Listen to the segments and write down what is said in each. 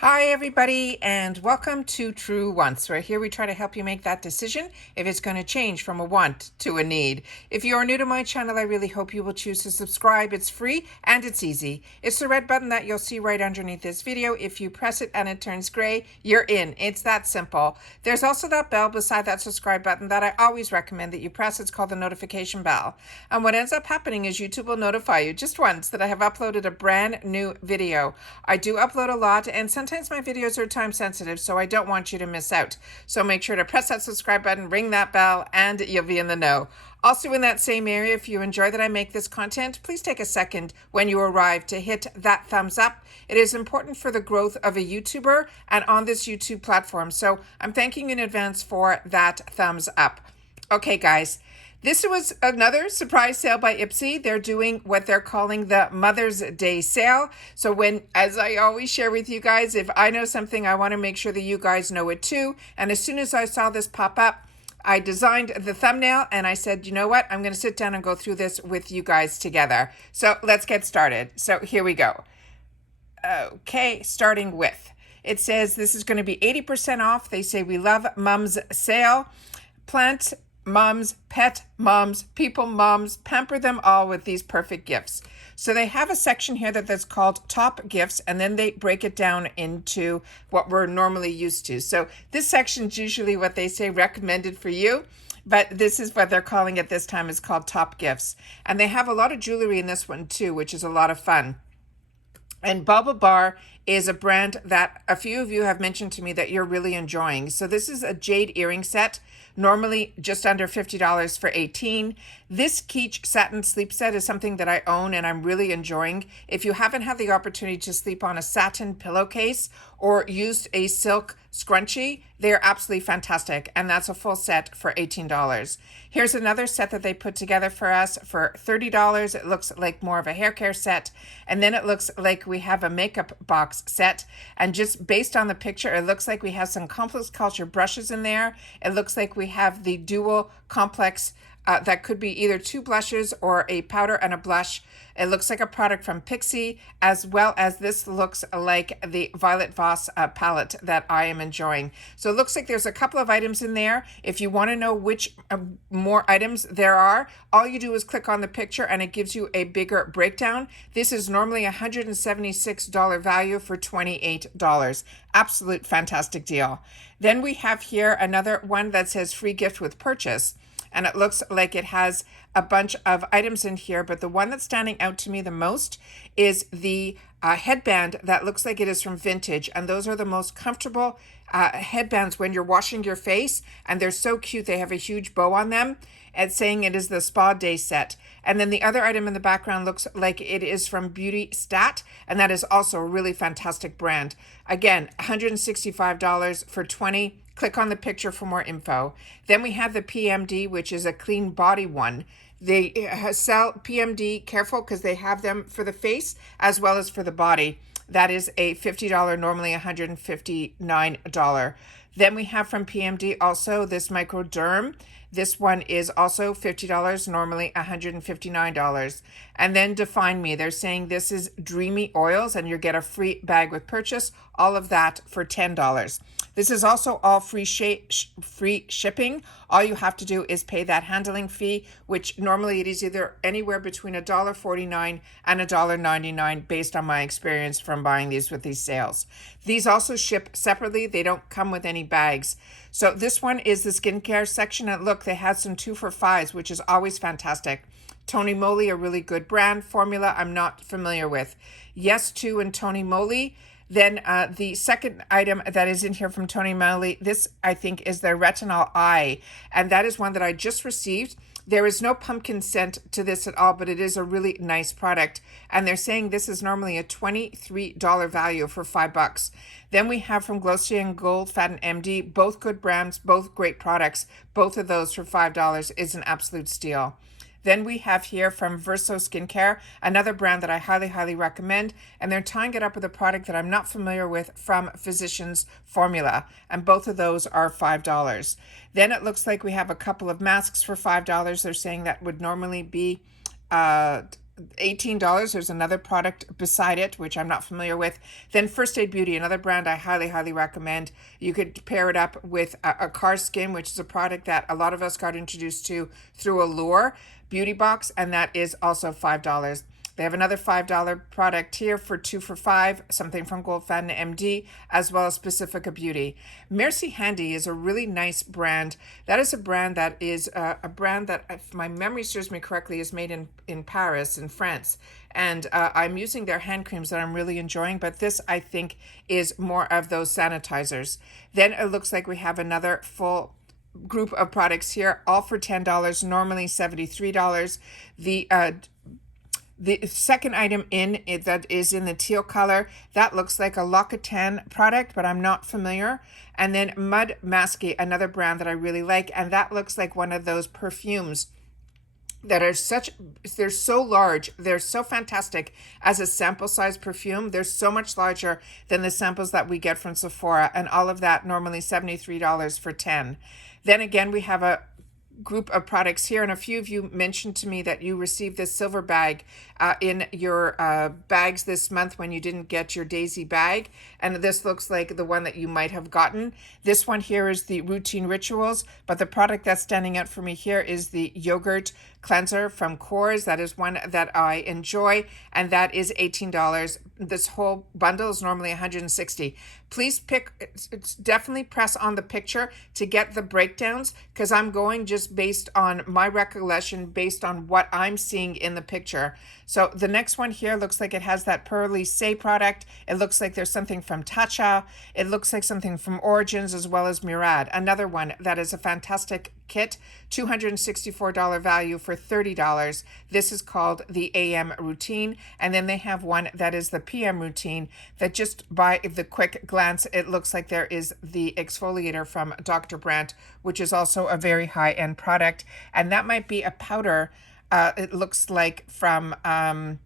Hi, everybody, and welcome to True Wants, where here we try to help you make that decision if it's going to change from a want to a need. If you are new to my channel, I really hope you will choose to subscribe. It's free and it's easy. It's the red button that you'll see right underneath this video. If you press it and it turns gray, you're in. It's that simple. There's also that bell beside that subscribe button that I always recommend that you press. It's called the notification bell. And what ends up happening is YouTube will notify you just once that I have uploaded a brand new video. I do upload a lot, and sometimes my videos are time sensitive, so I don't want you to miss out. So make sure to press that subscribe button, ring that bell, and you'll be in the know. Also in that same area, if you enjoy that I make this content, please take a second when you arrive to hit that thumbs up. It is important for the growth of a YouTuber and on this YouTube platform. So I'm thanking you in advance for that thumbs up. Okay, guys. This was another surprise sale by IPSY. They're doing what they're calling the Mother's Day sale. So as I always share with you guys, if I know something, I want to make sure that you guys know it too. And as soon as I saw this pop up, I designed the thumbnail and I said, you know what? I'm going to sit down and go through this with you guys together. So let's get started. So here we go. Okay, starting with, it says this is going to be 80% off. They say we love Mom's sale. Plant moms, pet moms, people moms, pamper them all with these perfect gifts. So they have a section here that's called top gifts, and then they break it down into what we're normally used to. So this section is usually what they say recommended for you, but this is what they're calling it this time. Is called top gifts. And they have a lot of jewelry in this one too, which is a lot of fun. And Bubble Bar is a brand that a few of you have mentioned to me that you're really enjoying. So this is a Jade Earring set, normally just under $50 for $18. This Keach satin sleep set is something that I own and I'm really enjoying. If you haven't had the opportunity to sleep on a satin pillowcase or used a silk scrunchie, they're absolutely fantastic. And that's a full set for $18. Here's another set that they put together for us for $30. It looks like more of a hair care set. And then it looks like we have a makeup box set. And just based on the picture, it looks like we have some complex culture brushes in there. It looks like we have the dual complex that could be either two blushes or a powder and a blush. It looks like a product from IPSY, as well as this looks like the Violet Voss palette that I am enjoying. So it looks like there's a couple of items in there. If you want to know which more items there are, all you do is click on the picture and it gives you a bigger breakdown. This is normally a $176 value for $28. Absolute fantastic deal. Then we have here another one that says free gift with purchase. And it looks like it has a bunch of items in here, but the one that's standing out to me the most is the headband that looks like it is from Vintage. And those are the most comfortable headbands when you're washing your face, and they're so cute. They have a huge bow on them and saying it is the Spa Day set. And then the other item in the background looks like it is from Beauty Stat, and that is also a really fantastic brand. Again, $165 for $20. Click on the picture for more info. Then we have the PMD, which is a clean body one. They sell PMD, careful, because they have them for the face as well as for the body. That is a $50, normally $159. Then we have from PMD also this Microderm. This one is also $50, normally $159. And then Define Me, they're saying this is Dreamy Oils and you get a free bag with purchase. All of that for $10. This is also all free shipping. All you have to do is pay that handling fee, which normally it is either anywhere between $1.49 and $1.99 based on my experience from buying these with these sales. These also ship separately. They don't come with any bags. So this one is the skincare section. And look, they had some 2 for $5s, which is always fantastic. Tony Moly, a really good brand. Formula I'm not familiar with. Yes to and Tony Moly. Then the second item that is in here from Tony Moly, this I think is their Retinol Eye, and that is one that I just received. There is no pumpkin scent to this at all, but it is a really nice product. And they're saying this is normally a $23 value for $5. Then we have from Glossier and Gold Fat and MD, both good brands, both great products. Both of those for $5 is an absolute steal. Then we have here from Verso Skincare, another brand that I highly, highly recommend. And they're tying it up with a product that I'm not familiar with from Physicians Formula. And both of those are $5. Then it looks like we have a couple of masks for $5. They're saying that would normally be $18. There's another product beside it, which I'm not familiar with. Then First Aid Beauty, another brand I highly, highly recommend. You could pair it up with a Car Skin, which is a product that a lot of us got introduced to through Allure Beauty Box, and that is also $5. They have another $5 product here for 2 for $5, something from Goldfaden MD, as well as Pacifica Beauty. Merci Handy is a really nice brand. That is a brand that is a brand that, if my memory serves me correctly, is made in Paris, in France. And I'm using their hand creams that I'm really enjoying, but this, I think, is more of those sanitizers. Then it looks like we have another full group of products here, all for $10, normally $73. The second item in it that is in the teal color, that looks like a L'Occitane product, but I'm not familiar. And then Mud Masky, another brand that I really like, and that looks like one of those perfumes that are they're so large, they're so fantastic as a sample size perfume. They're so much larger than the samples that we get from Sephora, and all of that normally $73 for 10. Then again, we have a group of products here, and a few of you mentioned to me that you received this silver bag in your bags this month when you didn't get your Daisy bag, and this looks like the one that you might have gotten. This one here is the Routine Rituals, but the product that's standing out for me here is the Yogurt Cleanser from Kors. That is one that I enjoy, and that is $18. This whole bundle is normally $160. Please definitely press on the picture to get the breakdowns, because I'm going just based on my recollection, based on what I'm seeing in the picture. So the next one here looks like it has that Pearly Say product. It looks like there's something from Tatcha. It looks like something from Origins, as well as Murad. Another one that is a fantastic kit, $264 value for $30. This is called the AM Routine. And then they have one that is the PM Routine, that just by the quick glance, it looks like there is the exfoliator from Dr. Brandt, which is also a very high-end product. And that might be a powder. It looks like from, I'm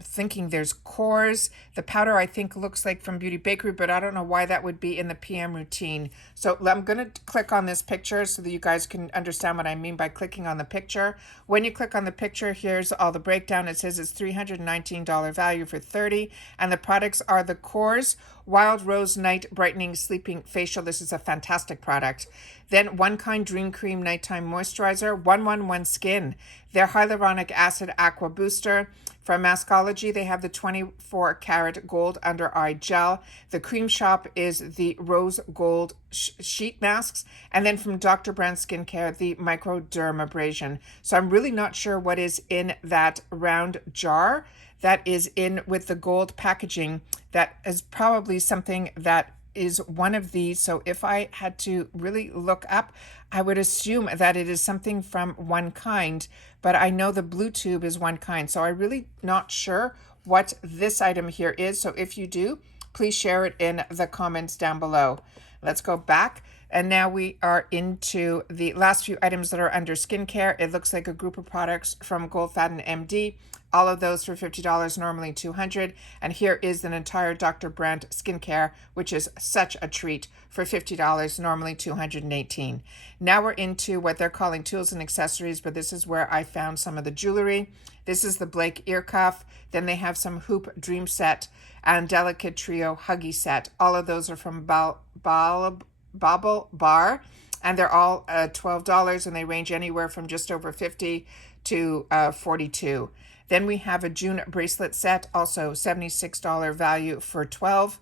thinking there's Kors. The powder, I think, looks like from Beauty Bakery, but I don't know why that would be in the PM Routine. So I'm going to click on this picture so that you guys can understand what I mean by clicking on the picture. When you click on the picture, here's all the breakdown. It says it's $319 value for $30, and the products are the Kors Wild Rose Night Brightening Sleeping Facial. This is a fantastic product. Then One Kind Dream Cream Nighttime Moisturizer, 111 Skin, their Hyaluronic Acid Aqua Booster. From Maskology, they have the 24 karat gold under eye gel. The Cream Shop is the rose gold sheet masks. And then from Dr. Brandt Skincare, the microdermabrasion. So I'm really not sure what is in that round jar that is in with the gold packaging. That is probably something that is one of these. So if I had to really look up, I would assume that it is something from One Kind, but I know the blue tube is One Kind. So I'm really not sure what this item here is. So if you do, please share it in the comments down below. Let's go back. And now we are into the last few items that are under skincare. It looks like a group of products from Goldfaden MD. All of those for $50, normally $200. And here is an entire Dr. Brandt skincare, which is such a treat, for $50, normally $218. Now we're into what they're calling tools and accessories, but this is where I found some of the jewelry. This is the Blake ear cuff. Then they have some hoop dream set and delicate trio huggy set. All of those are from Bauble Bar, and they're all $12, and they range anywhere from just over $50 to $42. Then we have a June bracelet set, also $76 value for $12.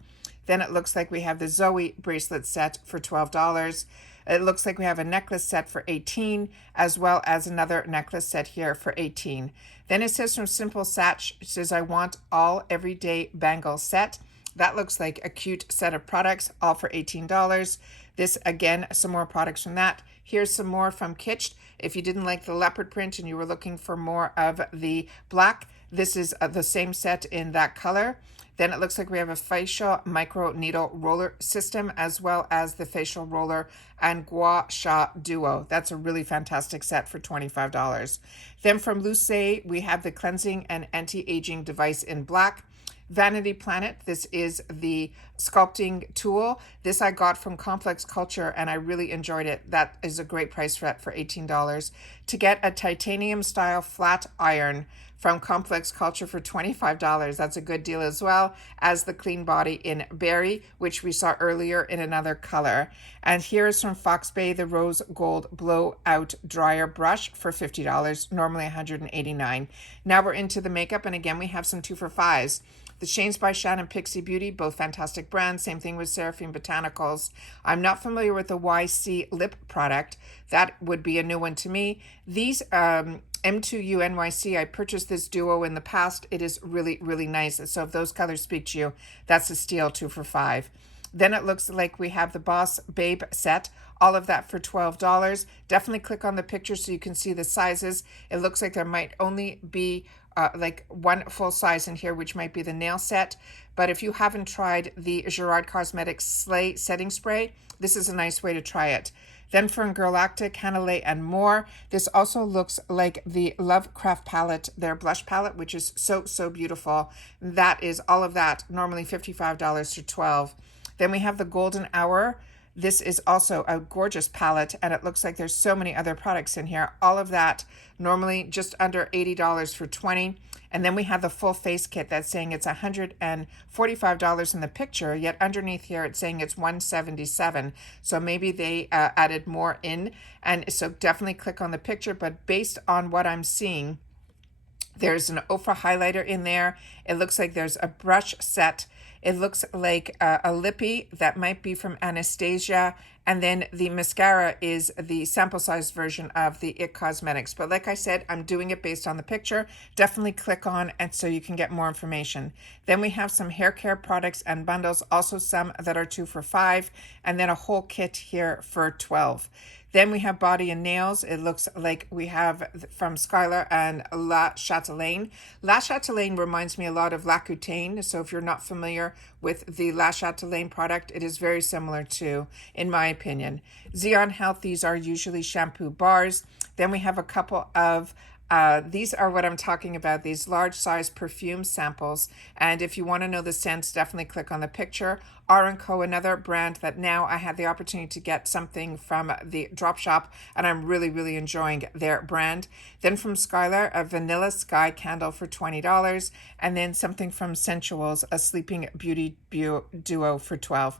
Then it looks like we have the Zoe bracelet set for $12. It looks like we have a necklace set for $18, as well as another necklace set here for $18. Then it says from Simple Satch, it says, I want all everyday bangle set. That looks like a cute set of products, all for $18. This, again, some more products from that. Here's some more from Kitsch. If you didn't like the leopard print and you were looking for more of the black, this is the same set in that color. Then it looks like we have a facial micro needle roller system, as well as the facial roller and gua sha duo. That's a really fantastic set for $25. Then from Lucé, we have the cleansing and anti-aging device in black. Vanity Planet, this is the sculpting tool. This I got from Complex Culture, and I really enjoyed it. That is a great price for $18. To get a titanium style flat iron from Complex Culture for $25. That's a good deal, as well as the Clean Body in Berry, which we saw earlier in another color. And here is from Fox Bay, the Rose Gold Blowout Dryer Brush for $50, normally $189. Now we're into the makeup, and again, we have some 2 for $5s. The Shanes by Shannon Pixie Beauty, both fantastic brands. Same thing with Seraphine Botanicals. I'm not familiar with the YC lip product. That would be a new one to me. These M2U NYC, I purchased this duo in the past. It is really, really nice. So if those colors speak to you, that's a steal, 2 for $5. Then it looks like we have the Boss Babe set. All of that for $12. Definitely click on the picture so you can see the sizes. It looks like there might only be like one full size in here, which might be the nail set. But if you haven't tried the Gerard Cosmetics Slay Setting Spray, this is a nice way to try it. Then from Girlactic, Canalay, and more. This also looks like the Lovecraft palette, their blush palette, which is so, so beautiful. That is all of that, normally $55 to $12. Then we have the Golden Hour. This is also a gorgeous palette, and it looks like there's so many other products in here. All of that normally just under $80 for $20. And then we have the full face kit that's saying it's $145 in the picture, yet underneath here it's saying it's $177. So maybe they added more in, and so definitely click on the picture. But based on what I'm seeing, there's an Ofra highlighter in there. It looks like there's a brush set. It looks like a lippy that might be from Anastasia. And then the mascara is the sample size version of the IT Cosmetics. But like I said, I'm doing it based on the picture. Definitely click on and so you can get more information. Then we have some hair care products and bundles, also some that are 2 for $5, and then a whole kit here for $12. Then we have body and nails. It looks like we have from Skylar and La Chatelaine. La Chatelaine reminds me a lot of L'Accutane. So if you're not familiar with the La Chatelaine product, it is very similar to, in my opinion. Zeon Health, these are usually shampoo bars. Then we have a couple of these are what I'm talking about, these large size perfume samples. And if you want to know the scents, definitely click on the picture. R&Co, another brand that now I had the opportunity to get something from the drop shop, and I'm really, really enjoying their brand. Then from Skylar, a Vanilla Sky candle for $20. And then something from Sensuals, a Sleeping Beauty duo for $12.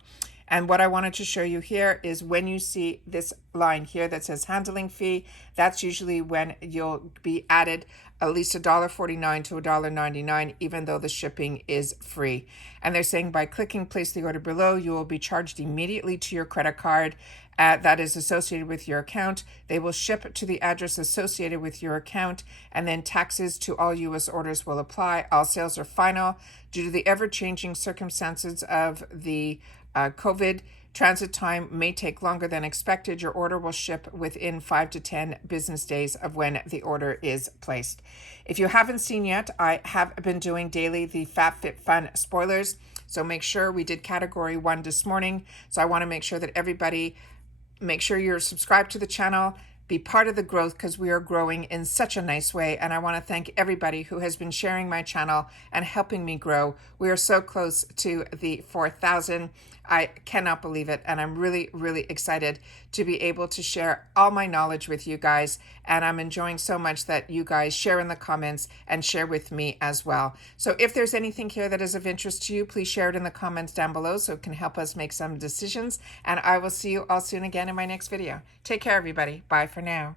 And what I wanted to show you here is when you see this line here that says handling fee, that's usually when you'll be added at least $1.49 to $1.99, even though the shipping is free. And they're saying by clicking place the order below, you will be charged immediately to your credit card that is associated with your account. They will ship to the address associated with your account, and then taxes to all U.S. orders will apply. All sales are final. Due to the ever-changing circumstances of the COVID, transit time may take longer than expected. Your order will ship within 5 to 10 business days of when the order is placed. If you haven't seen yet, I have been doing daily the FabFitFun spoilers. So make sure we did category 1 this morning. So I want to make sure that everybody, make sure you're subscribed to the channel. Be part of the growth because we are growing in such a nice way. And I want to thank everybody who has been sharing my channel and helping me grow. We are so close to the 4,000. I cannot believe it. And I'm really, really excited to be able to share all my knowledge with you guys. And I'm enjoying so much that you guys share in the comments and share with me as well. So if there's anything here that is of interest to you, please share it in the comments down below so it can help us make some decisions. And I will see you all soon again in my next video. Take care, everybody. Bye for now.